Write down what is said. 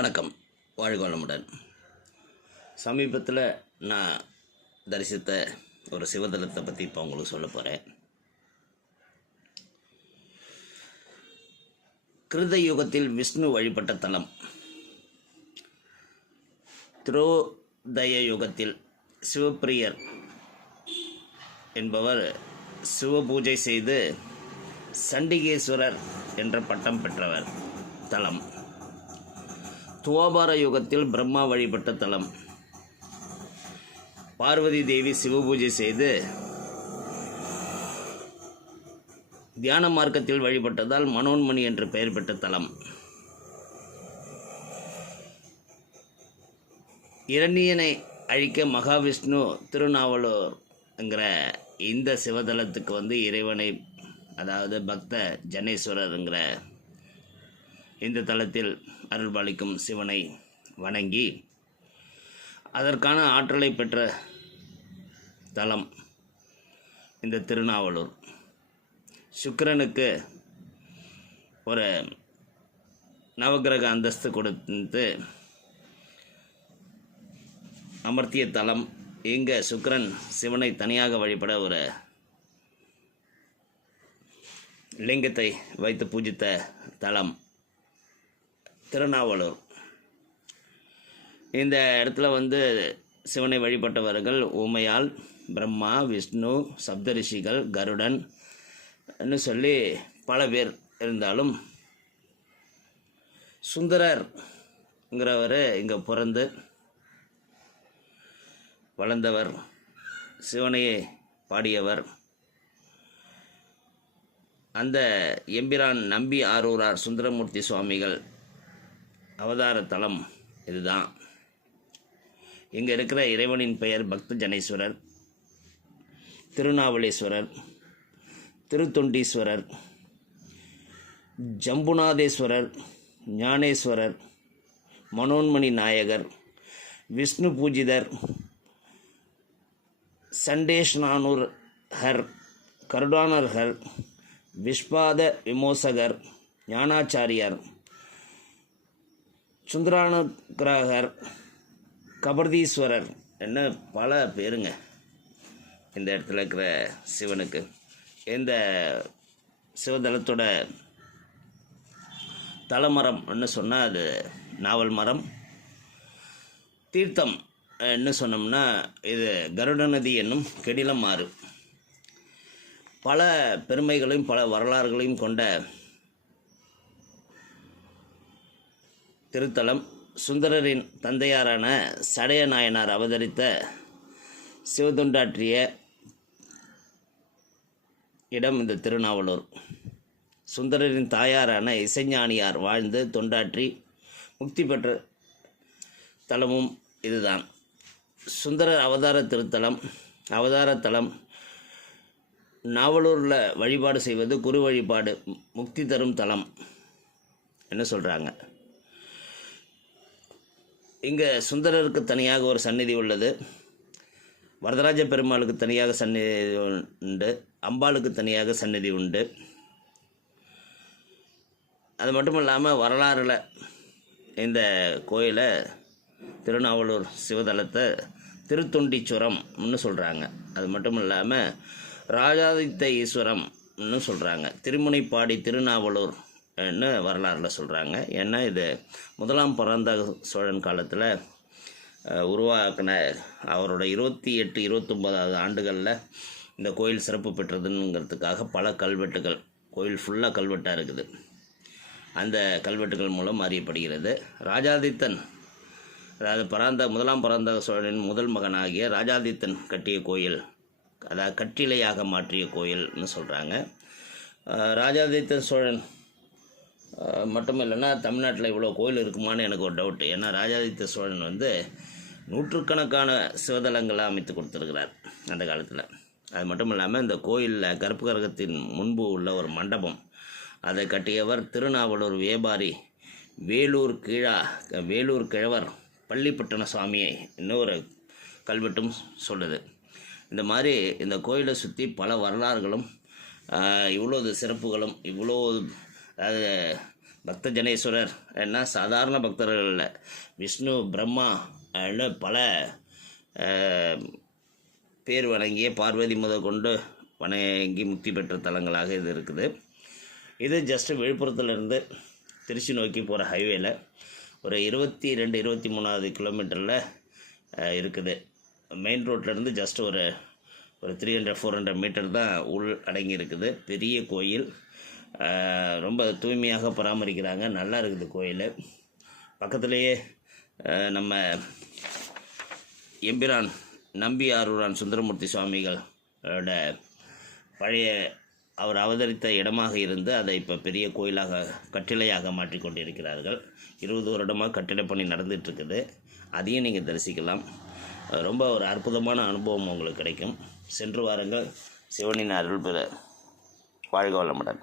வணக்கம். வாழ்க வளமுடன். சமீபத்தில் நான் தரிசித்த ஒரு சிவதலத்தை பற்றி இப்போ உங்களுக்கு சொல்ல போகிறேன் கிருத யுகத்தில் விஷ்ணு வழிபட்ட தலம். திரோதய யுகத்தில் சிவப்பிரியர் என்பவர் சிவ பூஜை செய்து சண்டிகேஸ்வரர் என்ற பட்டம் பெற்றவர் தலம். துவாபார யுகத்தில் பிரம்மா வழிபட்ட தலம். பார்வதி தேவி சிவபூஜை செய்து தியான மார்க்கத்தில் வழிபட்டதால் மனோன்மணி என்று பெயர் பெற்ற தலம். இரணியனை அழிக்க மகாவிஷ்ணு திருநாவலூர் என்கிற இந்த சிவதலத்துக்கு வந்து இறைவனை அதாவது பக்த ஜனேஸ்வரர்ங்கிற இந்த தலத்தில் அருள்பாலிக்கும் சிவனை வணங்கி அதற்கான ஆற்றலை பெற்ற தலம் இந்த திருநாவலூர். சுக்கிரனுக்கு ஒரு நவக்கிரக அந்தஸ்து கொடுத்து அமர்த்திய தலம். இங்கே சுக்கிரன் சிவனை தனியாக வழிபட ஒரு லிங்கத்தை வைத்து பூஜித்த தலம். திருநாவலூர். இந்த இடத்துல வந்து சிவனை வழிபட்டவர்கள் ஊமையால் பிரம்மா விஷ்ணு சப்தரிஷிகள் கருடன் சொல்லி பல பேர் இருந்தாலும் சுந்தரர்ங்கிறவர் இங்கே பிறந்து வளர்ந்தவர் சிவனையை பாடியவர். அந்த எம்பிரான் நம்பி ஆரூரார் சுந்தரமூர்த்தி சுவாமிகள் அவதார தலம் இதுதான். இங்கே இருக்கிற இறைவனின் பெயர் பக்த ஜனேஸ்வரர் திருநாவலேஸ்வரர் திருத்தொண்டீஸ்வரர் ஜம்புநாதேஸ்வரர் ஞானேஸ்வரர் மனோன்மணி நாயகர் விஷ்ணு பூஜிதர் சண்டேஷ்நானூர் ஹர் கருடானர்ஹர் விஸ்வாத விமோசகர் ஞானாச்சாரியார் சுந்தரானுகிரகர் கபர்தீஸ்வரர் என்ன பல பேருங்க இந்த இடத்துல இருக்கிற சிவனுக்கு. இந்த தலைமரம் தலமரம்னு சொன்னால் அது நாவல் மரம். தீர்த்தம் என்ன சொன்னோம்னா இது கருட நதி என்னும் கெடிலம் ஆறு. பல பெருமைகளையும் பல வரலாறுகளையும் கொண்ட திருத்தலம் சுந்தரரின் தந்தையாரான சடைய நாயனார் அவதரித்த சிவதுண்டாற்றிய இடம் இந்த திருநாவலூர். சுந்தரரின் தாயாரான இசைஞானியார் வாழ்ந்து தொண்டாற்றி முக்தி பெற்ற தலமும் இதுதான். சுந்தரர் அவதார திருத்தலம் அவதார தலம் நாவலூரில் வழிபாடு செய்வது குரு வழிபாடு முக்தி தரும் தலம் என்ன சொல்கிறாங்க இங்கே சுந்தரருக்கு தனியாக ஒரு சந்நிதி உள்ளது. வரதராஜ பெருமாளுக்கு தனியாக சந்நிதி உண்டு. அம்பாளுக்கு தனியாக சந்நிதி உண்டு. அது மட்டும் இல்லாமல் வரலாறில் இந்த கோயிலை திருநாவலூர் சிவதலத்தை திருத்தொண்டீச்சுரம்னு சொல்கிறாங்க அது மட்டும் இல்லாமல் ராஜாதித்த ஈஸ்வரம்னு சொல்கிறாங்க திருமுனைப்பாடி திருநாவலூர் ன்னு வரலாறில் சொல்கிறாங்க ஏன்னா இது முதலாம் பராந்தக சோழன் காலத்தில் உருவாக்கின அவரோட இருபத்தி எட்டு இருபத்தொம்போதாவது ஆண்டுகளில் இந்த கோயில் சிறப்பு பெற்றதுங்கிறதுக்காக பல கல்வெட்டுகள் கோயில் ஃபுல்லாக கல்வெட்டாக இருக்குது. அந்த கல்வெட்டுகள் மூலம் அறியப்படுகிறது. ராஜாதித்தன் அதாவது பராந்த முதலாம் பராந்தக சோழனின் முதல் மகனாகிய ராஜாதித்தன் கட்டிய கோயில் அதாவது கட்டிலையாக மாற்றிய கோயில்னு சொல்கிறாங்க ராஜாதித்தன் சோழன் மட்டும் இல்லைன்னா தமிழ்நாட்டில் இவ்வளோ கோயில் இருக்குமான்னு எனக்கு ஒரு டவுட் ஏன்னா ராஜாதித்த சோழன் வந்து நூற்றுக்கணக்கான சிவதலங்களை அமைத்து கொடுத்துருக்கிறார் அந்த காலத்தில். அது மட்டும் இல்லாமல் இந்த கோயிலில் கர்ப்பகிரகத்தின் முன்பு உள்ள ஒரு மண்டபம் அதை கட்டியவர் திருநாவலூர் வியாபாரி வேலூர் கீழா வேலூர் கிழவர் பள்ளிப்பட்டின சுவாமியை இன்னொரு கல்வெட்டும் சொல்லுது. இந்த மாதிரி இந்த கோயிலை சுற்றி பல வரலாறுகளும் இவ்வளோ சிறப்புகளும் இவ்வளோ அதாவது பக்த ஜனேஸ்வரர் என்ன சாதாரண பக்தர்கள் இல்லை. விஷ்ணு பிரம்மா ன்னு பல பேர் வணங்கிய பார்வதி முத கொண்டு வணங்கி முக்தி பெற்ற தலங்களாக இது இருக்குது. இது ஜஸ்ட் விழுப்புரத்துலேருந்து திருச்சி நோக்கி போகிற ஹைவேல ஒரு இருபத்தி ரெண்டு இருபத்தி மூணாவது கிலோமீட்டரில் இருக்குது. மெயின் ரோட்லேருந்து ஜஸ்ட் ஒரு ஒரு three hundred four hundred metre தான் உள் அடங்கி இருக்குது. பெரிய கோயில். ரொம்ப தூய்மையாக பராமரிக்கிறாங்க. நல்லா இருக்குது கோயில். பக்கத்துலேயே நம்ம எம்பிரான் நம்பி ஆரூரான் சுந்தரமூர்த்தி சுவாமிகளோட பழைய அவர் அவதரித்த இடமாக இருந்து அதை இப்போ பெரிய கோயிலாக கட்டிலையாக மாற்றிக்கொண்டிருக்கிறார்கள் இருபது வருடமாக கட்டிட பணி நடந்துகிட்ருக்குது அதையும் நீங்கள் தரிசிக்கலாம். ரொம்ப ஒரு அற்புதமான அனுபவம் உங்களுக்கு கிடைக்கும். சென்று வாருங்கள். சிவனின் அருள் பெற வாழ்க வளமுடன்.